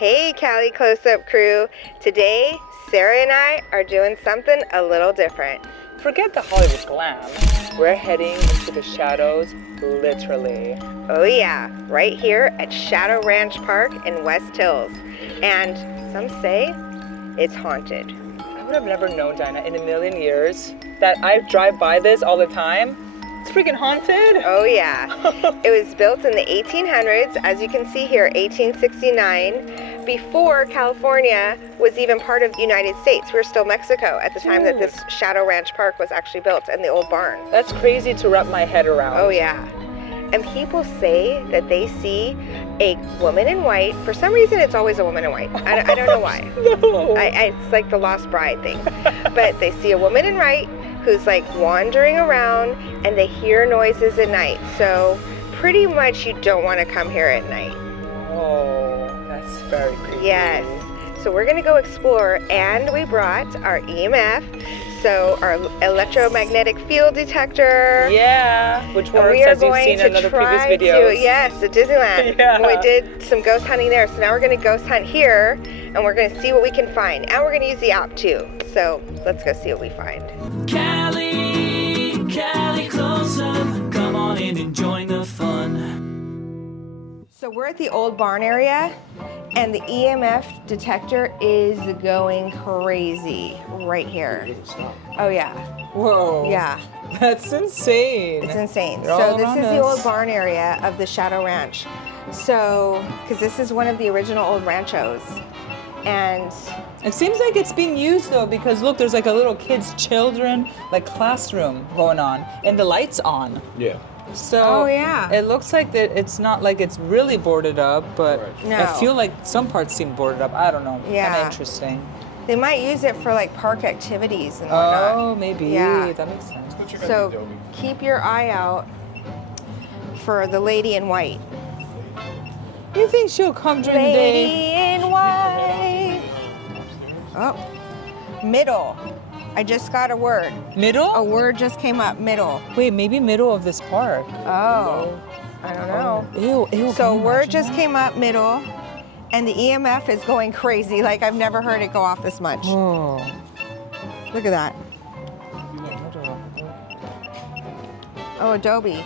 Hey Cali Close-Up crew. Today, Sarah and I are doing something a little different. Forget the Hollywood glam. We're heading into the shadows, literally. Oh yeah, right here at Shadow Ranch Park in West Hills. And some say it's haunted. I would have never known, Dinah, in a million years that I drive by this all the time. It's freaking haunted. Oh yeah. It was built in the 1800s, as you can see here, 1869, before California was even part of the United States. We were still Mexico at the time that this Shadow Ranch Park was actually built, and the old barn. That's crazy to wrap my head around. Oh yeah. And people say that they see a woman in white. For some reason, it's always a woman in white. I don't know why. No. It's like the Lost Bride thing. But they see a woman in white who's like wandering around, and they hear noises at night. So pretty much you don't want to come here at night. Oh, that's very creepy. Yes. So we're gonna go explore, and we brought our EMF, so our electromagnetic field detector. Yeah, which And works we are as you've going seen to in other previous try videos. to, yes, at Disneyland. Yeah. We did some ghost hunting there, so now we're gonna ghost hunt here, and we're gonna see what we can find. And we're gonna use the app too. So let's go see what we find. Cali Close-Up, come on in and join the fun. So we're at the old barn area, and the EMF detector is going crazy right here. Oh yeah, Whoa. yeah, That's insane. it's insane. They're So all this around is the us. old barn area of the Shadow Ranch. So, because this is one of the original old ranchos, and It seems like it's being used though, because look, there's like a little kid's children like classroom going on, and the lights on. Yeah. So Oh, yeah. it looks like that it's not like it's really boarded up, but Right. No. I feel like some parts seem boarded up. I don't know. Kind Yeah. of interesting. they might use it for like park activities and whatnot. Oh, maybe. Yeah. That makes sense. Let's go check out So the Adobe. keep your eye out for the lady in white. You think she'll come during the day? Lady in white. Oh, middle. I just got a word. Middle? A word just came up, middle. Wait, maybe middle of this park. Oh, I don't know. Ew, ew. So can you word imagine just that? came up, middle, and the EMF is going crazy. Like I've never heard it go off this much. Oh. Look at that. Middle. Oh, Adobe.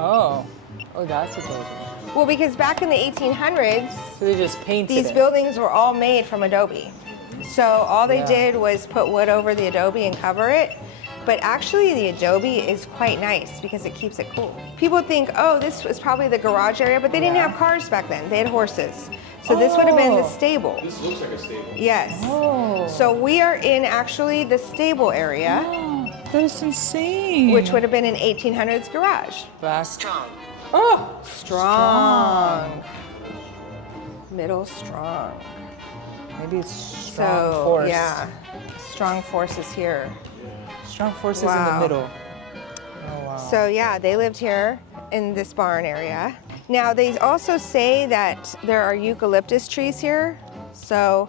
Oh. Oh, that's a good. Well, because back in the 1800s, So they just painted these it. buildings were all made from Adobe. So all they Yeah. did was put wood over the Adobe and cover it. But actually the Adobe is quite nice because it keeps it cool. People think, oh, this was probably the garage area, but they didn't Yeah. have cars back then. They had horses. So this would have been the Oh. stable. This looks like a stable. Yes. Oh. So we are in actually the stable area, Oh, that is insane. which would have been an 1800s garage. Back. Oh, Strong. Middle strong. maybe it's strong So force. yeah, strong forces here. Strong forces in Wow. the middle. Oh wow. So yeah, they lived here in this barn area. Now they also say that there are eucalyptus trees here. So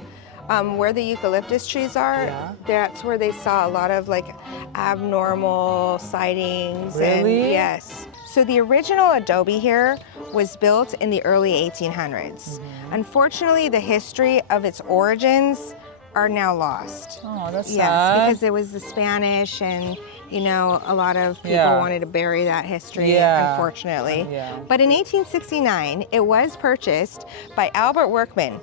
where the eucalyptus trees are, Yeah. that's where they saw a lot of like abnormal sightings. And Really? yes. So the original Adobe here was built in the early 1800s. Mm-hmm. Unfortunately, the history of its origins are now lost. Oh, that's Yes, sad. because it was the Spanish, and you know, a lot of people Yeah. wanted to bury that history, Yeah. unfortunately. Yeah. But in 1869, it was purchased by Albert Workman,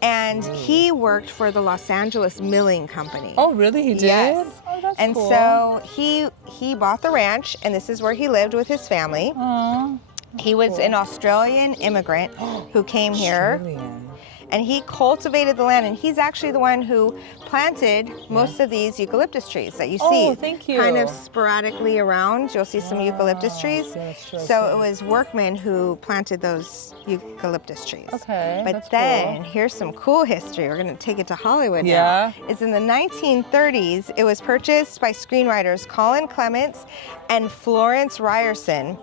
and he worked for the Los Angeles Milling Company. Oh, really? He did? Yes. Oh, that's And cool. so he bought the ranch, and this is where he lived with his family. Aw. He was an Australian immigrant who came here. Australian. And he cultivated the land, and he's actually the one who planted most of these eucalyptus trees that you see. Oh, thank you. Kind of sporadically around. You'll see some eucalyptus trees. yeah, that's true, I So see. it was Workman who planted those eucalyptus trees. Okay, But that's then cool. here's some cool history. We're going to take it to Hollywood Yeah. now. It's in the 1930s. It was purchased by screenwriters Colin Clements and Florence Ryerson,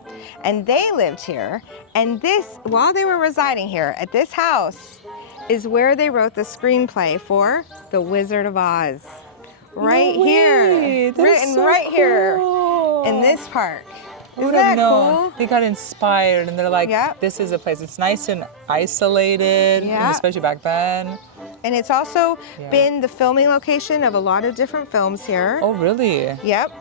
and they lived here. And this, while they were residing here at this house, is where they wrote the screenplay for The Wizard of Oz. Right No here. way. That is Written so right here cool. in this park. Who would Isn't have that known? cool? They got inspired and they're like, Yep. this is a place. It's nice and isolated, and Yeah. especially back then. And it's also Yeah. been the filming location of a lot of different films here. Oh, really? Yep.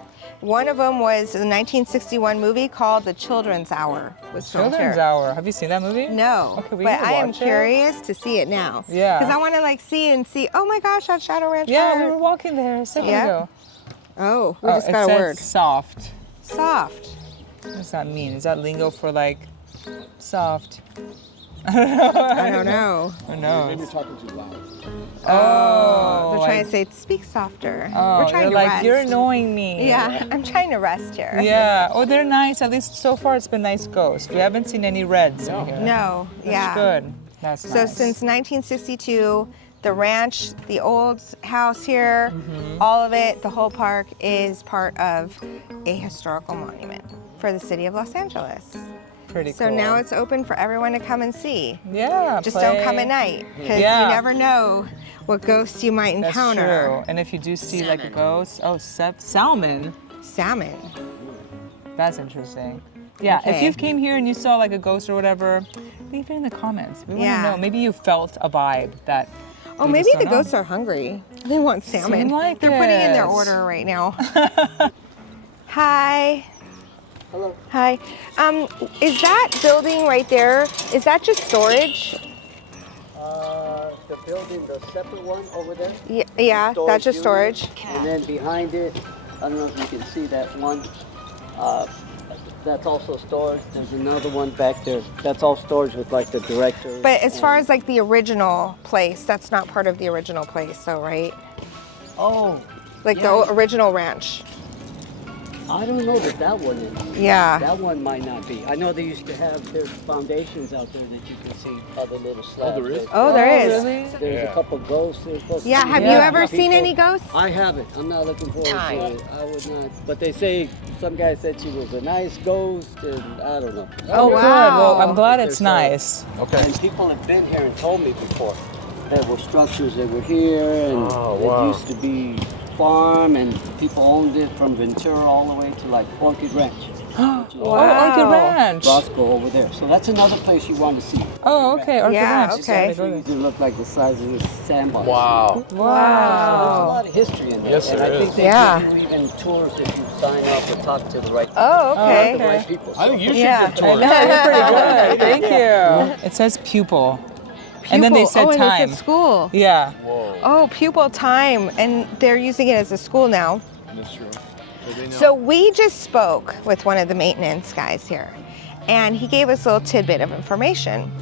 One of them was a 1961 movie called The Children's Hour. Was filmed Children's here. Hour. Have you seen that movie? No, Okay, we but need to I am watch it. curious to see it now. Yeah. Because I want to like see. Oh my gosh, that Shadow Ranch. Yeah, we bird. were walking there a second Yep. ago. Oh, we Oh, just it got a said word. soft. Soft. What does that mean? Is that lingo for like soft? I don't know. Who knows? Maybe you're talking too loud. Oh, They're trying like- to say speak softer. Oh, We're trying they're to like, rest. you're annoying me. Yeah, I'm trying to rest here. Yeah. Oh, they're nice. At least so far, it's been nice ghosts. We haven't seen any reds in here. No. That's Yeah. good. That's So nice. since 1962, the ranch, the old house here, Mm-hmm. all of it, the whole park is part of a historical monument for the city of Los Angeles. Pretty So cool. now it's open for everyone to come and see. yeah. Just don't come play. at night because Yeah. you never know what ghosts you might That's encounter. true. And if you do see like a ghost, salmon. Salmon. That's interesting. Yeah, if Okay. you came here and you saw like a ghost or whatever, leave it in the comments. We want Yeah. to know. Maybe you felt a vibe that. Oh, we maybe just the don't know. ghosts are hungry. They want salmon. Seem like They're putting in their it. order right now. Hi. Hello. Hi. Is that building right there, is that just storage? The building, the separate one over there. Yeah, that's just unit. storage. And then behind it, I don't know if you can see that one. That's also storage. There's another one back there. That's all storage with like the director. But as far as like the original place, that's not part of the original place, so right? oh, Like Yeah. the original ranch. I don't know that one is. Yeah. That one might not be. I know they used to have there's foundations out there that you can see other little slabs. there is? Oh, there is. Really? There's a couple ghosts. There's supposed to Yeah, be have you Yeah. ever seen people- any ghosts? I haven't. I'm not looking forward to it. I would not. But they say some guy said she was a nice ghost, and I don't know. Oh, Good. wow. Well, I'm glad There's it's a- nice. Okay. And people have been here and told me before there were structures that were here, and Oh, it wow. used to be farm, and people owned it from Ventura all the way to like Orchid Ranch. which is Oh, Orchid Ranch. Roscoe over there. So that's another place you want to see. Oh, okay. Orchid Yeah, Ranch. okay. These trees do look like the size of this sandbar. Wow. So there's a Wow. lot of history in there. Yes, and there I think is. they Yeah. give you even tours if you sign up or talk to the right Oh, the okay. right people. I think you should Yeah. get I know, tours. you're pretty good. Thank you. It says pupil. And then they Pupil. said oh, and time. they said school. Yeah. Whoa. Oh, pupil time. And they're using it as a school now. That's true. So they know. So we just spoke with one of the maintenance guys here, and he gave us a little tidbit of information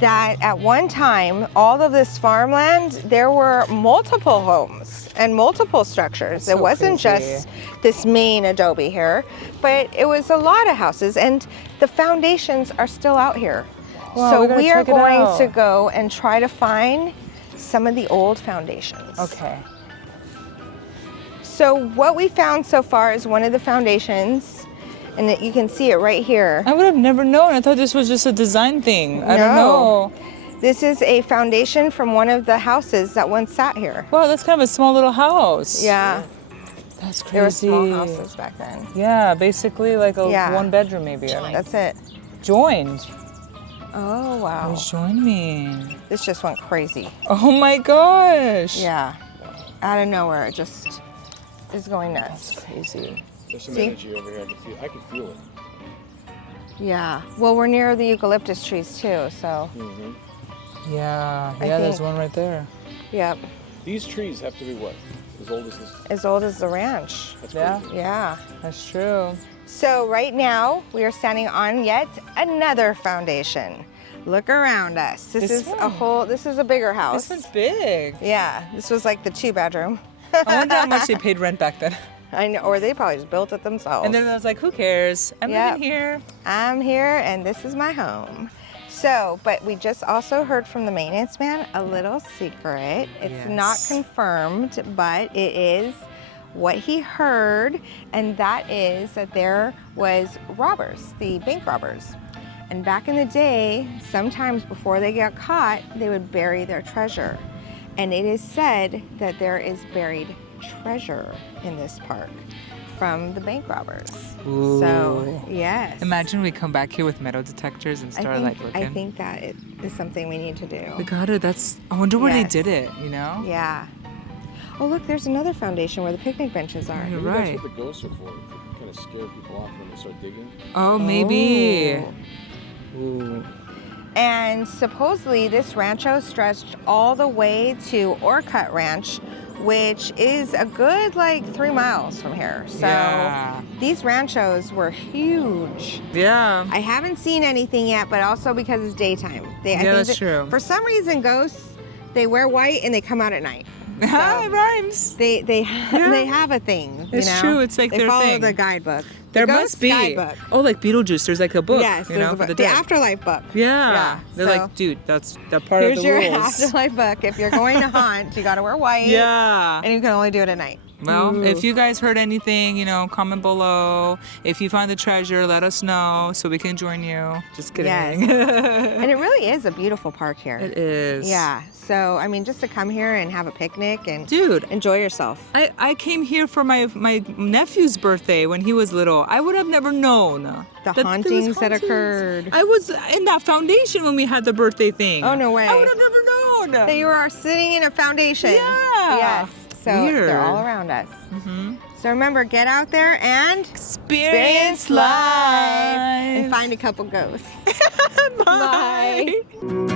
that at one time, all of this farmland, there were multiple homes and multiple structures. That's It so wasn't crazy. just this main adobe here, but it was a lot of houses, and the foundations are still out here. Wow, So we gotta we are check it going out. to go and try to find some of the old foundations. Okay. So what we found so far is one of the foundations, and you can see it right here. I would have never known. I thought this was just a design thing. I don't No. know. This is a foundation from one of the houses that once sat here. Wow, that's kind of a small little house. Yeah, That's crazy. there were small houses back then. Yeah, basically like a Yeah. one bedroom maybe. I don't know. That's it. Joined. Oh, wow. Join me. This just went crazy. Oh my gosh. Yeah, out of nowhere, it just is going nuts. Crazy. There's some See? energy over here. I can feel it. Yeah, well, we're near the eucalyptus trees too, so, Yeah, I yeah, there's think- one right there. yep, These trees have to be what? As old as this? as old as the ranch. That's Yeah, crazy. Yeah. that's true. So right now we are standing on yet another foundation. Look around us. This This is one. this is a bigger house. This one's big. Yeah, this was like the 2-bedroom. I wonder how much they paid rent back then. I know, or they probably just built it themselves. And then I was like, who cares? I'm Yep. living here. I'm here and this is my home. So, but we just also heard from the maintenance man a little secret. It's not Yes. confirmed, but it is what he heard, and that is that there was robbers, the bank robbers. And back in the day, sometimes before they got caught, they would bury their treasure. And it is said that there is buried treasure in this park. from the bank robbers. Ooh. So, yes. Imagine we come back here with metal detectors and start like looking. I think that is something we need to do. We got it. I wonder where Yes. they did it, you know? Yeah. Oh, look, there's another foundation where the picnic benches are. You're Maybe right. that's what the ghosts are for. To kind of scare people off when they start digging. Oh, maybe. Oh. Ooh. And supposedly this rancho stretched all the way to Orcutt Ranch, which is a good like 3 miles from here. So Yeah. these ranchos were huge. Yeah. I haven't seen anything yet, but also because it's daytime. Yeah, that's true. For some reason, ghosts, they wear white and they come out at night. It rhymes. They they have a thing. It's you know? true, it's like they their follow thing. the guidebook. There the must ghost be. guidebook. Oh, like Beetlejuice. There's like a book. Yes, you there's know, a for book. the The dead. afterlife book. Yeah. They're so like, dude, that's that part here's of the your rules. afterlife book. If you're going to haunt, you got to wear white. Yeah. And you can only do it at night. Well, if you guys heard anything, you know, comment below. If you find the treasure, let us know so we can join you. Just kidding. And it really is a beautiful park here. It is. Yeah. So, I mean, just to come here and have a picnic and Dude, enjoy yourself. I came here for my nephew's birthday when he was little. I would have never known. The that there was hauntings that hauntings. occurred. I was in that foundation when we had the birthday thing. Oh, no way. I would have never known. That you are sitting in a foundation. Yeah. Yes. So Weird. they're all around us. So remember, get out there and Experience life life. and find a couple ghosts. Bye. Bye.